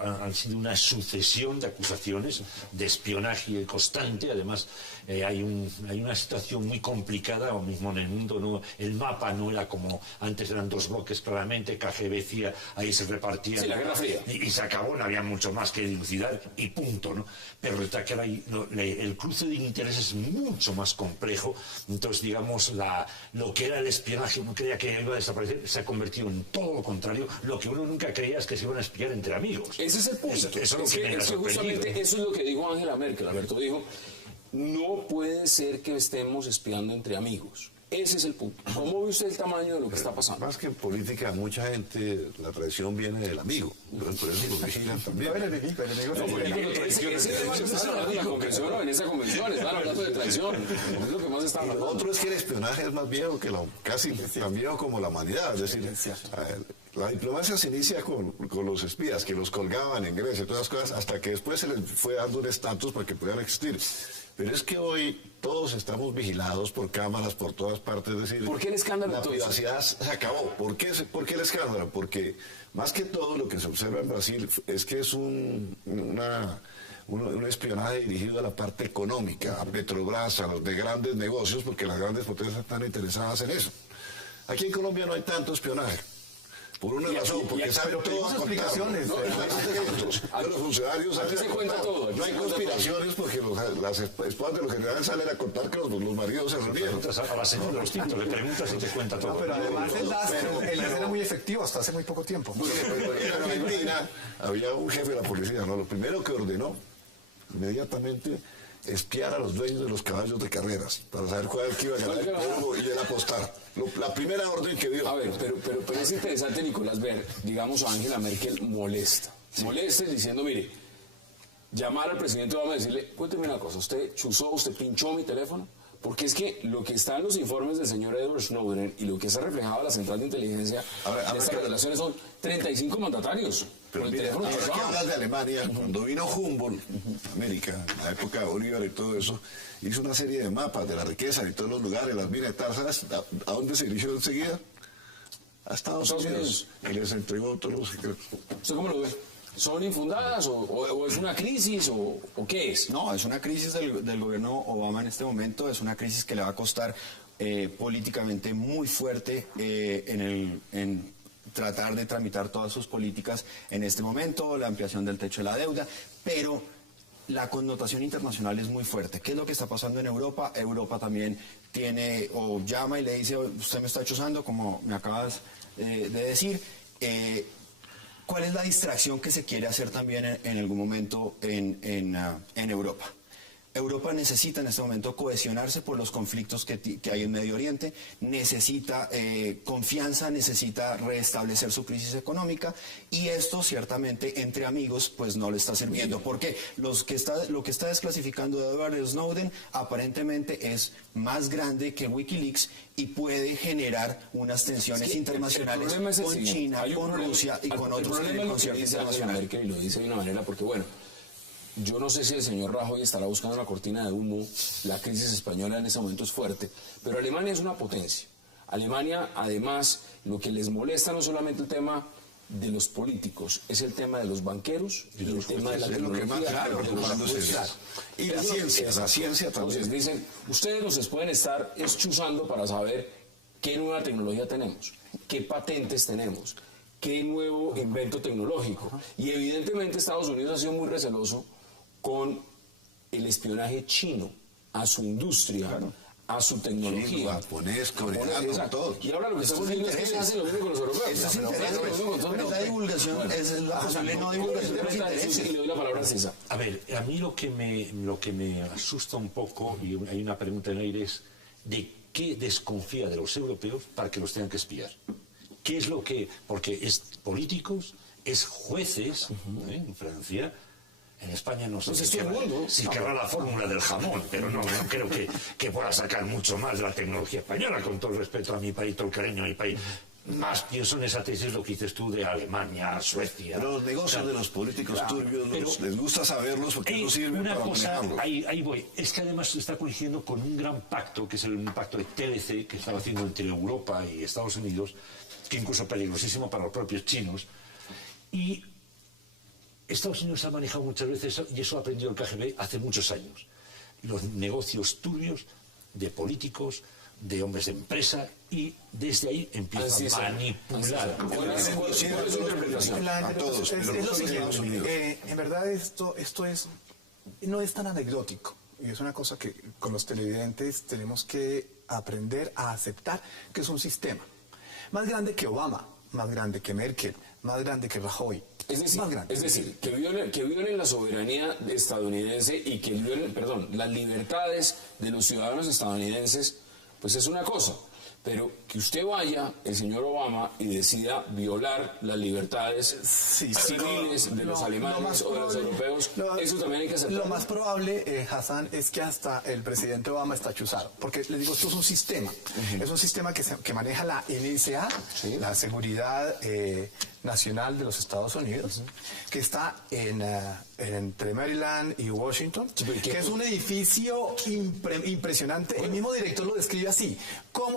han sido una sucesión de acusaciones de espionaje constante. Además, hay una situación muy complicada ahora mismo en el mundo, ¿no? El mapa no era como antes, eran dos bloques claramente, KGB, CIA, ahí se repartían. Sí, la Guerra Fría. Y se acabó, no había mucho más que dilucidar y punto, ¿no? Pero resulta que el cruce de intereses es mucho más complejo. Entonces, digamos, lo que era el espionaje, uno creía que iba a desaparecer, se ha convertido en todo lo contrario. Lo que uno nunca creía es que se iban a espiar entre amigos. Ese es el punto. Eso es lo que me ha sorprendido. Justamente eso es lo que dijo Angela Merkel. Alberto dijo, no puede ser que estemos espiando entre amigos. Ese es el punto. ¿Cómo ve usted el tamaño de lo que está pasando? Más que en política, mucha gente, la traición viene del amigo. Por eso lo vigilan también. No, el enemigo Ese tema se está hablando en la convención o en esa convención, están hablando de traición. Es lo que más está Y lo hablando. otro es que el espionaje es más viejo que casi tan viejo como la humanidad. Es decir, la diplomacia se inicia con los espías que los colgaban en Grecia y todas las cosas, hasta que después se les fue dando un estatus para que pudieran existir. Pero es que hoy todos estamos vigilados por cámaras por todas partes. Es decir, ¿por qué el escándalo la entonces? privacidad se acabó. ¿Por qué el escándalo? Porque más que todo lo que se observa en Brasil es que es un espionaje dirigido a la parte económica, a Petrobras, a los de grandes negocios, porque las grandes potencias están interesadas en eso. Aquí en Colombia no hay tanto espionaje. Por una razón, porque saben todo a explicaciones. Los funcionarios Aquí se cuenta todo. No hay conspiraciones porque las esposas de los generales salen a contar que los maridos se reunieron. A la señora de los tintos le preguntas y te cuenta todo. Pero además el DAS era muy efectivo hasta hace muy poco tiempo. En Argentina había un jefe de la policía, ¿no? Lo primero que ordenó inmediatamente espiar a los dueños de los caballos de carreras para saber cuál que iba a ganar y el apostar. La primera orden que dio. A ver, pero es interesante, Nicolás, ver, digamos, a Angela Merkel molesta diciendo, mire, llamar al presidente Obama y decirle, cuénteme una cosa, usted chuzó, usted pinchó mi teléfono, porque es que lo que está en los informes del señor Edward Snowden y lo que se ha reflejado en la central de inteligencia de estas relaciones son 35 mandatarios. Pero mira, ahora que hablas de Alemania, cuando vino Humboldt, América, en la época de Bolívar y todo eso, hizo una serie de mapas de la riqueza y todos los lugares, las minas y tal. ¿Sabes a dónde se dirigió enseguida? A Estados Unidos. Y les entregó todos los secretos. ¿Usted cómo lo ve? ¿Son infundadas o es una crisis o qué es? No, es una crisis del gobierno Obama en este momento, es una crisis que le va a costar políticamente muy fuerte en tratar de tramitar todas sus políticas en este momento, la ampliación del techo de la deuda, pero la connotación internacional es muy fuerte. ¿Qué es lo que está pasando en Europa? Europa también tiene, o llama y le dice, usted me está chuzando, como me acabas de decir. ¿Cuál es la distracción que se quiere hacer también en algún momento en Europa? Europa necesita en este momento cohesionarse por los conflictos que hay en Medio Oriente, necesita confianza, necesita restablecer su crisis económica y esto ciertamente entre amigos pues no le está sirviendo. ¿Por qué? Lo que está desclasificando de Edward Snowden aparentemente es más grande que Wikileaks y puede generar unas tensiones internacionales con China, con Rusia y con otros conciertos internacionales. Y lo dice de una manera porque bueno, yo no sé si el señor Rajoy estará buscando una cortina de humo, la crisis española en ese momento es fuerte, pero Alemania es una potencia. Alemania, además, lo que les molesta no solamente el tema de los políticos, es el tema de los banqueros y el tema de la tecnología. Y la ciencia también. Entonces dicen, ustedes nos pueden estar chuzando para saber qué nueva tecnología tenemos, qué patentes tenemos, qué nuevo invento tecnológico. Y evidentemente Estados Unidos ha sido muy receloso con el espionaje chino a su industria, a su tecnología. Chino, japonés, coreano, todo. Y ahora lo que estamos viendo es que se hacen lo mismo con los europeos. Pero la divulgación es la posible no divulgación de los intereses. Y le doy la palabra a César. A ver, a mí lo que me asusta un poco, y hay una pregunta en el aire, es ¿de qué desconfía de los europeos para que los tengan que espiar? ¿Qué es lo que...? Porque es políticos, es jueces, en Francia... En España no sé si querrá la fórmula del jamón, pero no creo que pueda sacar mucho más de la tecnología española, con todo el respeto a mi país, todo el cariño a mi país. Más pienso en esa tesis lo que dices tú de Alemania, Suecia. Pero los negocios de los políticos turbios les gusta saberlos porque no sirven para manejarlos. Ahí voy. Es que además está coincidiendo con un gran pacto, que es un pacto de TLC que estaba haciendo entre Europa y Estados Unidos, que incluso peligrosísimo para los propios chinos. Y Estados Unidos ha manejado muchas veces, y eso ha aprendido el KGB hace muchos años, los negocios turbios de políticos, de hombres de empresa, y desde ahí empieza a manipular. ¿Cuál es su interpretación? Es lo siguiente, en verdad esto no es tan anecdótico, y es una cosa que con los televidentes tenemos que aprender a aceptar, que es un sistema más grande que Obama, más grande que Merkel, más grande que Rajoy. Es decir, que violen la soberanía estadounidense y que violen, las libertades de los ciudadanos estadounidenses, pues es una cosa. Pero que usted vaya, el señor Obama, y decida violar las libertades civiles de los alemanes o de los europeos, eso también hay que aceptarlo. Lo más probable, Hassan, es que hasta el presidente Obama está chuzado. Porque les digo, esto es un sistema. Es un sistema que maneja la NSA, la Seguridad Nacional de los Estados Unidos, que está entre Maryland y Washington, que es un edificio impresionante. El mismo director lo describe así.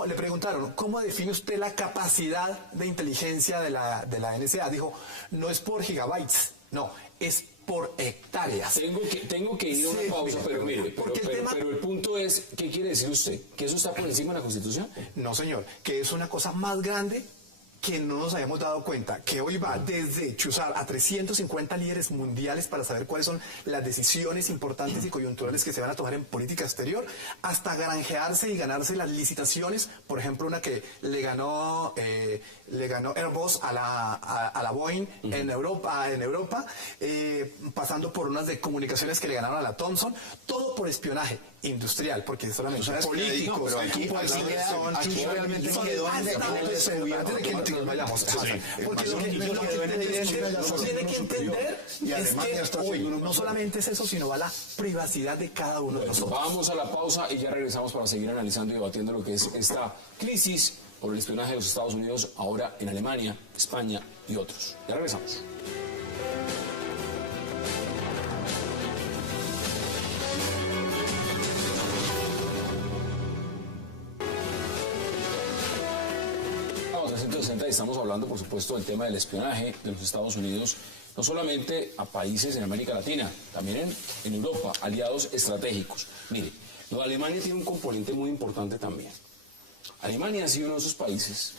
Le preguntaron, ¿cómo define usted la capacidad de inteligencia de la NSA? Dijo, no es por gigabytes, no, es por hectáreas. Tengo que ir a una pausa, pero mire, pero el punto es, ¿qué quiere decir usted? ¿Que eso está por encima de la Constitución? No, señor, que es una cosa más grande que no nos habíamos dado cuenta, que hoy va desde chuzar a 350 líderes mundiales para saber cuáles son las decisiones importantes y coyunturales que se van a tomar en política exterior, hasta granjearse y ganarse las licitaciones, por ejemplo, una que le ganó Airbus a la Boeing en Europa, pasando por unas de comunicaciones que le ganaron a la Thomson, todo por espionaje industrial, porque solamente políticos, aquí realmente quedó que nos vayamos. Porque lo que tiene que entender es que hoy no solamente es eso, sino va la privacidad de cada uno de nosotros. Vamos a la pausa y ya regresamos para seguir analizando y debatiendo lo que es esta crisis por el espionaje de los Estados Unidos, ahora en Alemania, España y otros. Ya regresamos. Estamos hablando, por supuesto, del tema del espionaje de los Estados Unidos, no solamente a países en América Latina, también en Europa, aliados estratégicos. Mire, lo de Alemania tiene un componente muy importante también. Alemania ha sido uno de esos países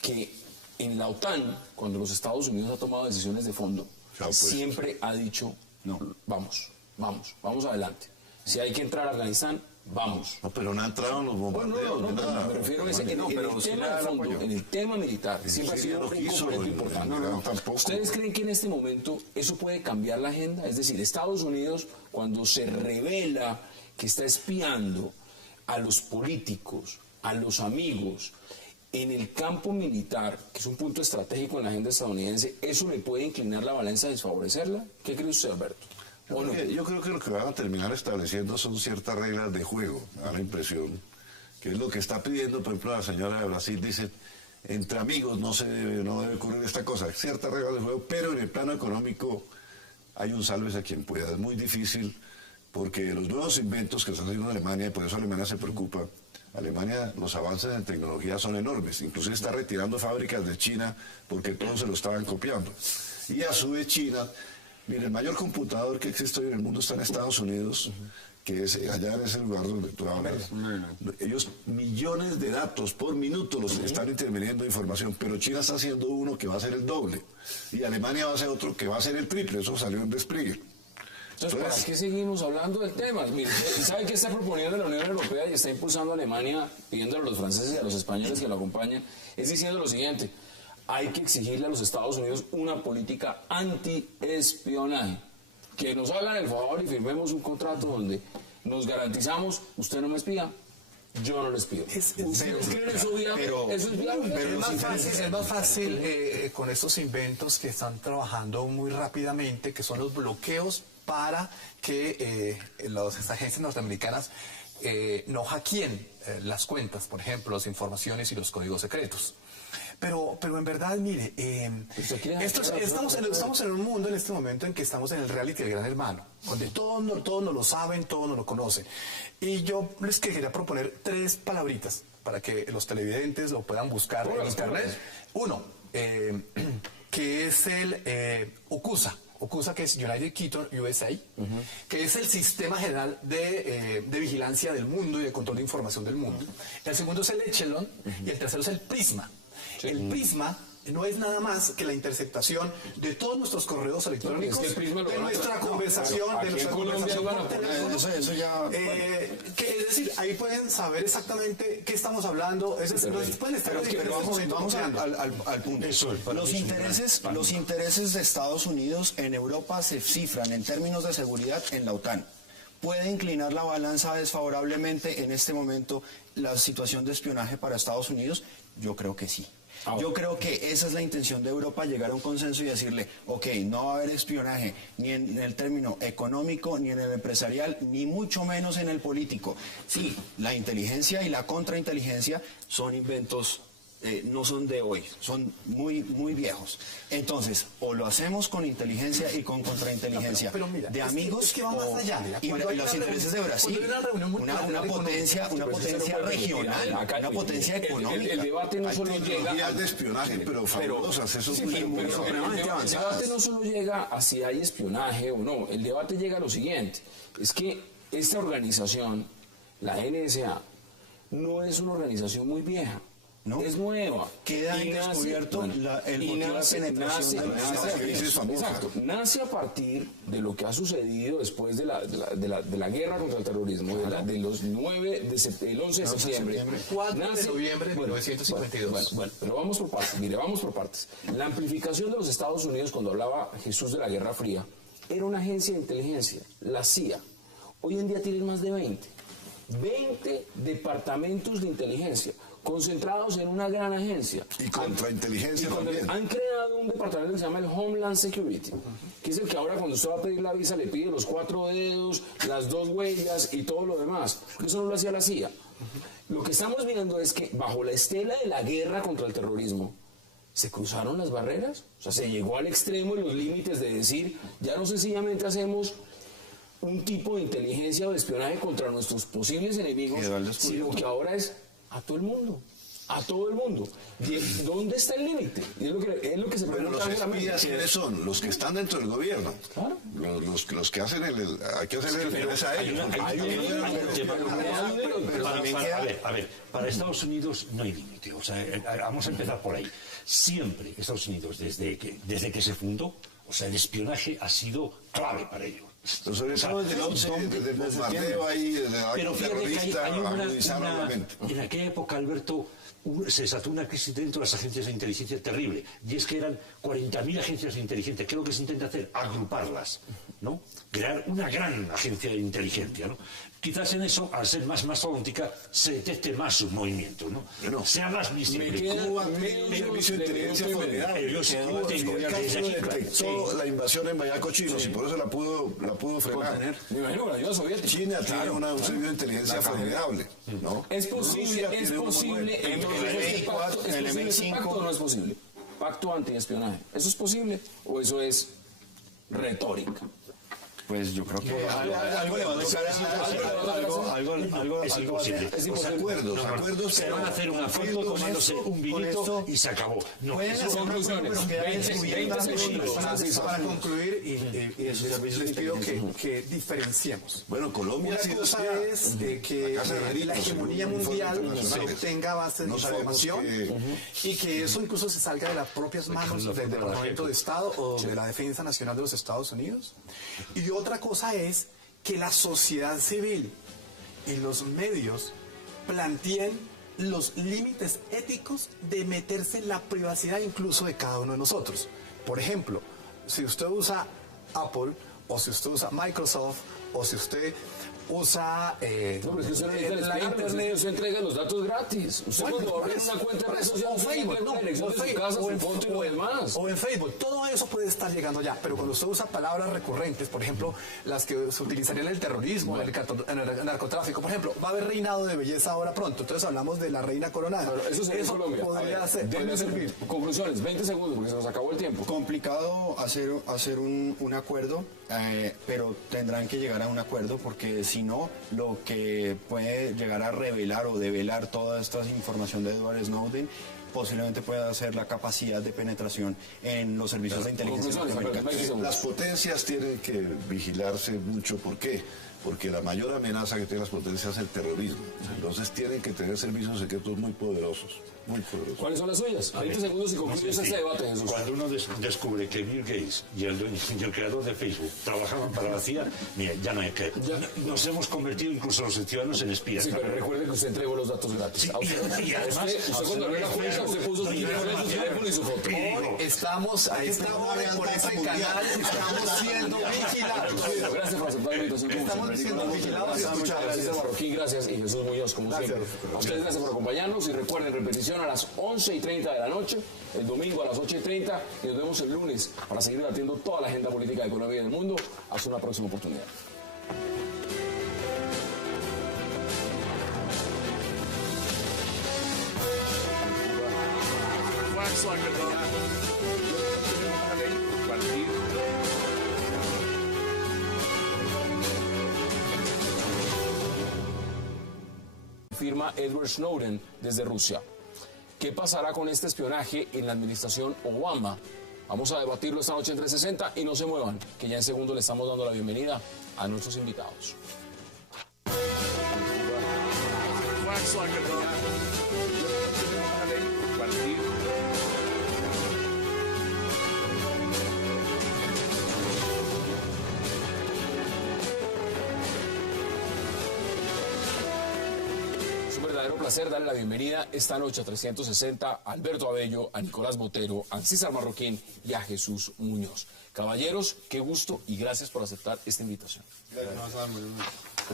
que en la OTAN, cuando los Estados Unidos ha tomado decisiones de fondo, siempre ha dicho, no, vamos adelante. Si hay que entrar a Afganistán, vamos. No, pero no entraron los bombardeos. Me refiero a ese, en el tema militar, siempre ha sido un componente importante. ¿Ustedes creen que en este momento eso puede cambiar la agenda? Es decir, Estados Unidos, cuando se revela que está espiando a los políticos, a los amigos, en el campo militar, que es un punto estratégico en la agenda estadounidense, ¿eso le puede inclinar la balanza a desfavorecerla? ¿Qué cree usted, Alberto? Yo creo que lo que van a terminar estableciendo son ciertas reglas de juego, me da la impresión, que es lo que está pidiendo, por ejemplo, la señora de Brasil, dice, entre amigos no debe ocurrir esta cosa, ciertas reglas de juego, pero en el plano económico hay un sálvese a quien pueda, es muy difícil, porque los nuevos inventos que están haciendo Alemania, y por eso Alemania se preocupa, Alemania, los avances en tecnología son enormes, inclusive está retirando fábricas de China porque todos se lo estaban copiando, y a su vez China... Mire, el mayor computador que existe hoy en el mundo está en Estados Unidos, que es allá en ese lugar donde tú hablas. Ellos millones de datos por minuto los están interviniendo de información, pero China está haciendo uno que va a ser el doble y Alemania va a hacer otro que va a ser el triple. Eso salió en Der Spiegel. Entonces, ¿para qué seguimos hablando del tema? Mire, ¿sabe qué está proponiendo la Unión Europea y está impulsando a Alemania, pidiéndole a los franceses y a los españoles que lo acompañen? Es diciendo lo siguiente: hay que exigirle a los Estados Unidos una política anti-espionaje. Que nos hagan el favor y firmemos un contrato donde nos garantizamos, usted no me espía, yo no le espío. ¿Ustedes creen eso viable? ¿Eso es viable? Pero es más fácil con estos inventos que están trabajando muy rápidamente, que son los bloqueos para que estas agencias norteamericanas no hackeen las cuentas, por ejemplo, las informaciones y los códigos secretos. Pero en verdad, mire, estamos en un mundo en este momento en que estamos en el reality del Gran Hermano, donde todos nos lo saben, todos nos lo conocen. Y yo les quería proponer 3 palabritas para que los televidentes lo puedan buscar en internet. Uno, que es es el UCUSA, que es United Kingdom USA, que es el sistema general de vigilancia del mundo y de control de información del mundo. El segundo es el Echelon y el tercero es el Prisma. El Prisma no es nada más que la interceptación de todos nuestros correos electrónicos, de nuestra conversación, de nuestra conversación por teléfono. Eso ya... Es decir, ahí pueden saber exactamente qué estamos hablando. Es decir, pueden estar en diferentes momentos. Vamos al punto. Los intereses de Estados Unidos en Europa se cifran en términos de seguridad en la OTAN. ¿Puede inclinar la balanza desfavorablemente en este momento la situación de espionaje para Estados Unidos? Yo creo que sí. Yo creo que esa es la intención de Europa, llegar a un consenso y decirle, ok, no va a haber espionaje ni en el término económico, ni en el empresarial, ni mucho menos en el político. Sí, la inteligencia y la contrainteligencia son inventos, no son de hoy, son muy, muy viejos. Entonces, o lo hacemos con inteligencia y con contrainteligencia, pero mira, de amigos, es que va más allá. Mira, y los intereses de Brasil, una potencia regional, una potencia económica. El debate no solo llega de espionaje, pero fabulosas, eso es supremamente avanzadas. El debate no solo llega a si hay espionaje o no, el debate llega a lo siguiente, es que esta organización, la NSA, no es una organización muy vieja. ¿No? Es nueva. Queda en descubierto el motivo de penetración. Nace a partir de lo que ha sucedido después de la guerra contra el terrorismo, de los 11 de septiembre. 4 de noviembre de 1952. Bueno, pero vamos por partes. Mire, vamos por partes. La amplificación de los Estados Unidos, cuando hablaba Jesús de la Guerra Fría, era una agencia de inteligencia, la CIA. Hoy en día tienen más de 20 departamentos de inteligencia concentrados en una gran agencia. Y contrainteligencia también. Han creado un departamento que se llama el Homeland Security, que es el que ahora cuando usted va a pedir la visa le pide los 4 dedos, las 2 huellas y todo lo demás. Eso no lo hacía la CIA. Lo que estamos viendo es que bajo la estela de la guerra contra el terrorismo, se cruzaron las barreras, o sea, se llegó al extremo y los límites de decir, ya no sencillamente hacemos un tipo de inteligencia o de espionaje contra nuestros posibles enemigos, sino que ahora es a todo el mundo. A todo el mundo. ¿Dónde está el límite? Es lo que se pregunta. Pero los espías, ¿quiénes son? Los que están dentro del gobierno. Claro. Los que hacen hay que hacer el interés a ellos. A ver, para Estados Unidos no hay límite. O sea, vamos a empezar por ahí. Siempre Estados Unidos, desde que se fundó, o sea, el espionaje ha sido clave para ello. Sobre todo desde el 11, desde el bombardeo ahí, desde la pero fíjate que hay en aquella época, Alberto, se desató una crisis dentro de las agencias de inteligencia terrible, y es que eran 40.000 agencias de inteligencia. ¿Qué es lo que se intenta hacer? Agruparlas, ¿no? Crear una gran agencia de inteligencia, ¿no? Quizás en eso, al ser más mastodóntica, se detecte más su movimiento, ¿no? Bueno, sea más visible. Cuba tiene un servicio de inteligencia formidable. Detectó la invasión en Bayaco chinos y por eso la pudo frenar. Me imagino que la Unión Soviética. China tiene un servicio de inteligencia formidable, ¿no? Es posible, este pacto no es posible. Pacto antiespionaje. ¿Eso es posible o eso es retórica? Pues yo creo que algo es imposible. Los acuerdos se van a hacer una foto tomándose un vinito y se acabó. Para concluir, y les pido que diferenciemos. Bueno, Colombia una cosa es que la hegemonía mundial obtenga bases de información y que eso incluso se salga de las propias manos del Departamento de Estado o de la Defensa Nacional de los Estados Unidos. Y otra cosa es que la sociedad civil y los medios planteen los límites éticos de meterse en la privacidad incluso de cada uno de nosotros. Por ejemplo, si usted usa Apple, o si usted usa Microsoft, o si usted usa no, pero es que usted la internet, usted entrega los datos gratis. Usted cuando abre una cuenta de redes sociales, o en Facebook, todo eso puede estar llegando allá, pero cuando usted usa palabras recurrentes, por ejemplo, las que se utilizarían en el terrorismo, en el narcotráfico, por ejemplo, va a haber reinado de belleza ahora pronto, entonces hablamos de la reina coronada. Pero eso Colombia. Podría servir. Conclusiones, 20 segundos, porque se nos acabó el tiempo. Complicado hacer un acuerdo, pero tendrán que llegar a un acuerdo, porque si no, lo que puede llegar a revelar o develar toda esta información de Edward Snowden posiblemente pueda ser la capacidad de penetración en los servicios de inteligencia norteamericanos. Las potencias tienen que vigilarse mucho. ¿Por qué? Porque la mayor amenaza que tienen las potencias es el terrorismo. Entonces tienen que tener servicios secretos muy poderosos. Muy poderosos. ¿Cuáles son las suyas? 20 segundos y concluyes este debate, Jesús. Cuando uno descubre que Bill Gates y el creador de Facebook trabajaban para la CIA, mira, ya no hay que... Nos hemos convertido incluso los ciudadanos en espías. Sí, pero recuerde que usted entregó los datos gratis. Sí, A usted, y además, usted cuando abrió la cuenta, usted puso su teléfono y su foto. Estamos a esta hora por ese canal, estamos siendo vigilados. Gracias por aceptar la invitación. Estamos siendo vigilados y escuchados. César Marroquín, gracias, y Jesús Muñoz, como siempre. A ustedes gracias por acompañarnos y recuerden, repetición a las 11:30 de la noche, el domingo a las 8:30 y nos vemos el lunes para seguir debatiendo toda la agenda política de Colombia y del mundo. Hasta una próxima oportunidad. Firma Edward Snowden desde Rusia. ¿Qué pasará con este espionaje en la administración Obama? Vamos a debatirlo esta noche en 360 y no se muevan, que ya en segundo le estamos dando la bienvenida a nuestros invitados. Placer darle la bienvenida esta noche a 360 a Alberto Abello, a Nicolás Botero, a César Marroquín y a Jesús Muñoz. Caballeros, qué gusto y gracias por aceptar esta invitación.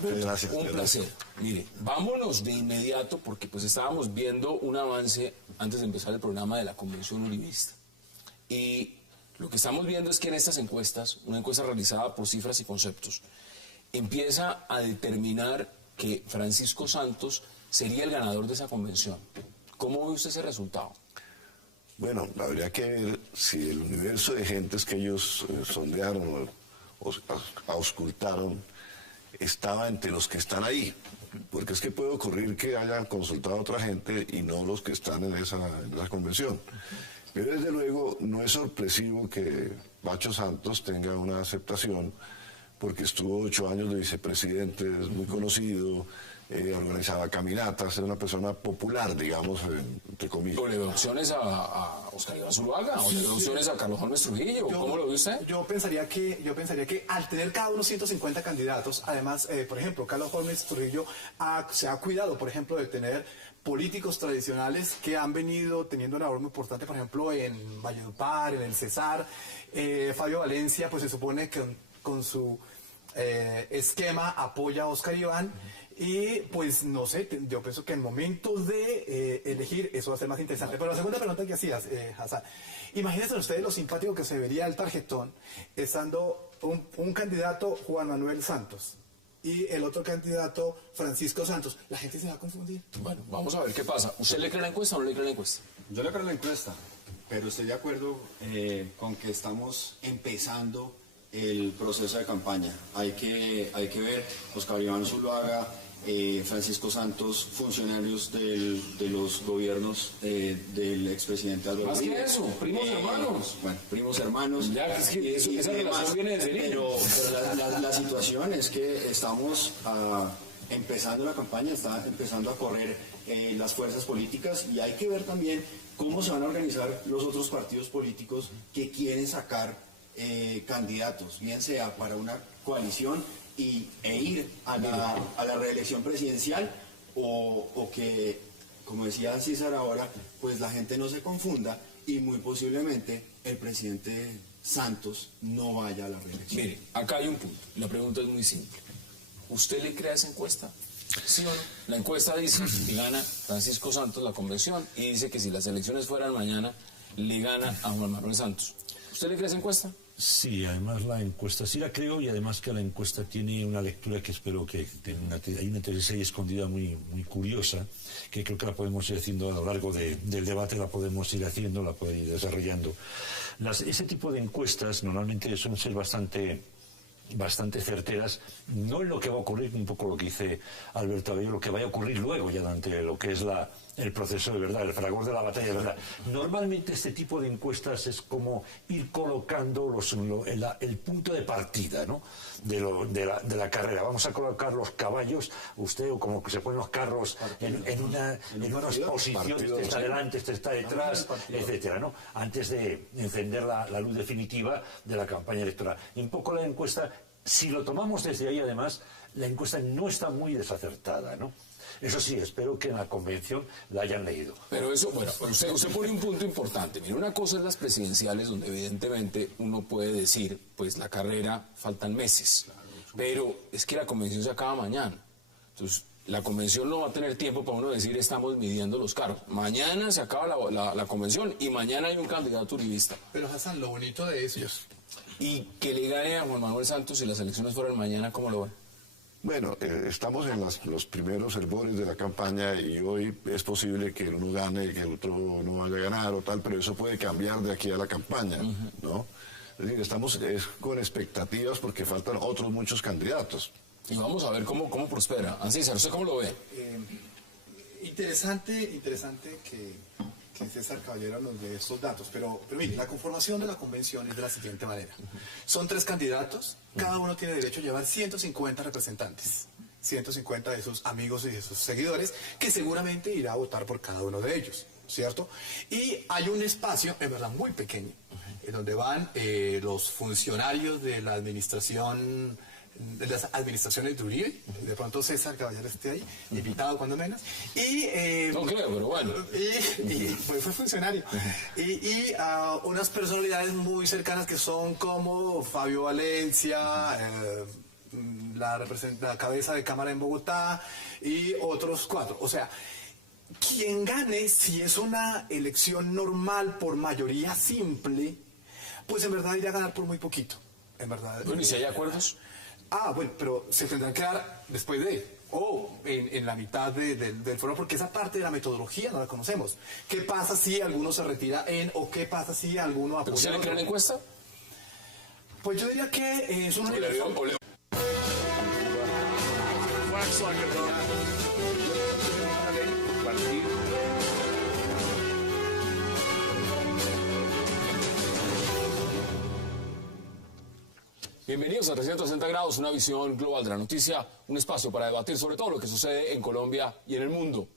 Gracias. Un placer. Mire, vámonos de inmediato porque pues estábamos viendo un avance antes de empezar el programa de la Convención Uribista. Y lo que estamos viendo es que en estas encuestas, una encuesta realizada por Cifras y Conceptos, empieza a determinar que Francisco Santos sería el ganador de esa convención. ¿Cómo ve usted ese resultado? Bueno, habría que ver si el universo de gentes que ellos sondearon o auscultaron estaba entre los que están ahí. Porque es que puede ocurrir que hayan consultado a otra gente y no los que están en esa convención. Pero desde luego no es sorpresivo que Bacho Santos tenga una aceptación porque estuvo 8 años de vicepresidente, es muy conocido, organizaba caminatas, era una persona popular, digamos, entre comillas. ¿O le ve opciones a Oscar Iván Zuluaga? ¿O le ve opciones a Carlos Holmes Trujillo? ¿Cómo lo ve usted? Yo pensaría que al tener cada uno 150 candidatos, además, por ejemplo, Carlos Holmes Trujillo se ha cuidado, por ejemplo, de tener políticos tradicionales que han venido teniendo una labor muy importante, por ejemplo, en Valledupar, en el Cesar. Fabio Valencia, pues se supone que con su esquema apoya a Oscar Iván. Y pues no sé, yo pienso que en momentos de elegir eso va a ser más interesante. Pero la segunda pregunta que hacías, Hassan, imagínense ustedes lo simpático que se vería el tarjetón estando un candidato Juan Manuel Santos y el otro candidato Francisco Santos. La gente se va a confundir. Bueno, vamos a ver qué pasa. ¿Usted le cree la encuesta o no le cree la encuesta? Yo le creo la encuesta, pero estoy de acuerdo con que estamos empezando el proceso de campaña. Hay que ver, Oscar Iván Zuluaga, Francisco Santos, funcionarios de los gobiernos del expresidente Álvaro Más Uribe. que eso, primos hermanos. Bueno, primos hermanos. Ya, es que esa relación viene desde niño. Pero la situación es que estamos empezando la campaña, está empezando a correr las fuerzas políticas y hay que ver también cómo se van a organizar los otros partidos políticos que quieren sacar candidatos, bien sea para una coalición e ir a la reelección presidencial o que, como decía César ahora, pues la gente no se confunda y muy posiblemente el presidente Santos no vaya a la reelección. Mire, acá hay un punto. La pregunta es muy simple. ¿Usted le cree a esa encuesta? ¿Sí o no? La encuesta dice que gana Francisco Santos la convención y dice que si las elecciones fueran mañana, le gana a Juan Manuel Santos. ¿Usted le cree a esa encuesta? Sí, además la encuesta sí la creo y además que la encuesta tiene una lectura que espero que hay una tesis ahí escondida muy curiosa que creo que la podemos ir haciendo a lo largo del debate, la podemos ir haciendo, la podemos ir desarrollando. Ese tipo de encuestas normalmente suelen ser bastante certeras, no en lo que va a ocurrir, un poco lo que dice Alberto Abello, lo que vaya a ocurrir luego ya durante lo que es la el proceso de verdad, el fragor de la batalla de verdad. Normalmente este tipo de encuestas es como ir colocando el punto de partida, ¿no? de la carrera. Vamos a colocar los caballos, usted, o como que se ponen los carros en una exposición, este está delante, este está detrás, etcétera, ¿no? Antes de encender la luz definitiva de la campaña electoral. Y un poco la encuesta, si lo tomamos desde ahí, además, la encuesta no está muy desacertada, ¿no? Eso sí, espero que en la convención la hayan leído. Pero eso, bueno, usted pone un punto importante. Mire, una cosa es las presidenciales, donde evidentemente uno puede decir, pues la carrera faltan meses. Pero es que la convención se acaba mañana. Entonces, la convención no va a tener tiempo para uno decir estamos midiendo los cargos. Mañana se acaba la convención y mañana hay un candidato uribista. Pero Hassan, lo bonito de eso... Y que le gane a Juan Manuel Santos si las elecciones fueran mañana, ¿cómo lo ven? Bueno, estamos en los primeros hervores de la campaña y hoy es posible que uno gane y que el otro no vaya a ganar o tal, pero eso puede cambiar de aquí a la campaña, ¿no? Es decir, estamos con expectativas porque faltan otros muchos candidatos. Y vamos a ver cómo prospera. Ancísar, ¿usted cómo lo ve? Interesante que César Caballero nos dé estos datos, pero mire, la conformación de la convención es de la siguiente manera. Son 3 candidatos, cada uno tiene derecho a llevar 150 representantes, 150 de sus amigos y de sus seguidores, que seguramente irá a votar por cada uno de ellos, ¿cierto? Y hay un espacio, en verdad, muy pequeño, donde van los funcionarios de la administración, de las administraciones de Uribe, de pronto César Caballero esté ahí, invitado cuando menos, y... no creo, pero bueno. Y fue funcionario. Y unas personalidades muy cercanas que son como Fabio Valencia, la cabeza de Cámara en Bogotá, y otros 4. O sea, quien gane, si es una elección normal por mayoría simple, pues en verdad irá a ganar por muy poquito. En verdad. Bueno, ¿y si hay acuerdos? Bueno, pero se tendrán que dar después en la mitad del foro, porque esa parte de la metodología no la conocemos. ¿Qué pasa si alguno se retira o qué pasa si alguno apoya? ¿Usted le cree la encuesta? Pues yo diría que es una... Bienvenidos a 360 grados, una visión global de la noticia, un espacio para debatir sobre todo lo que sucede en Colombia y en el mundo.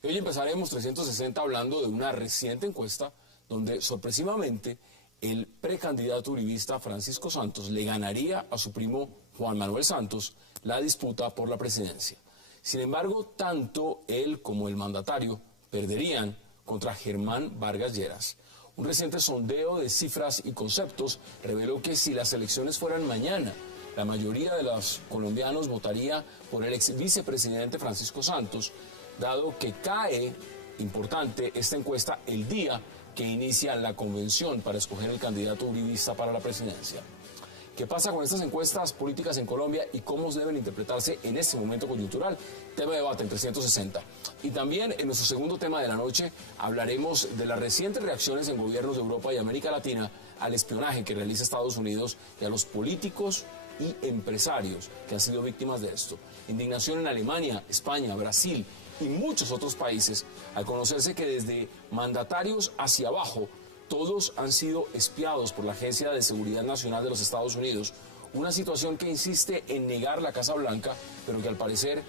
Y hoy empezaremos 360 hablando de una reciente encuesta donde sorpresivamente el precandidato uribista Francisco Santos le ganaría a su primo Juan Manuel Santos la disputa por la presidencia. Sin embargo, tanto él como el mandatario perderían contra Germán Vargas Lleras. Un reciente sondeo de cifras y conceptos reveló que si las elecciones fueran mañana, la mayoría de los colombianos votaría por el ex vicepresidente Francisco Santos, dado que cae, importante, esta encuesta el día que inicia la convención para escoger el candidato uribista para la presidencia. ¿Qué pasa con estas encuestas políticas en Colombia y cómo deben interpretarse en este momento coyuntural? Tema de debate en 360. Y también en nuestro segundo tema de la noche hablaremos de las recientes reacciones en gobiernos de Europa y América Latina al espionaje que realiza Estados Unidos y a los políticos y empresarios que han sido víctimas de esto. Indignación en Alemania, España, Brasil y muchos otros países al conocerse que desde mandatarios hacia abajo todos han sido espiados por la Agencia de Seguridad Nacional de los Estados Unidos, una situación que insiste en negar la Casa Blanca, pero que al parecer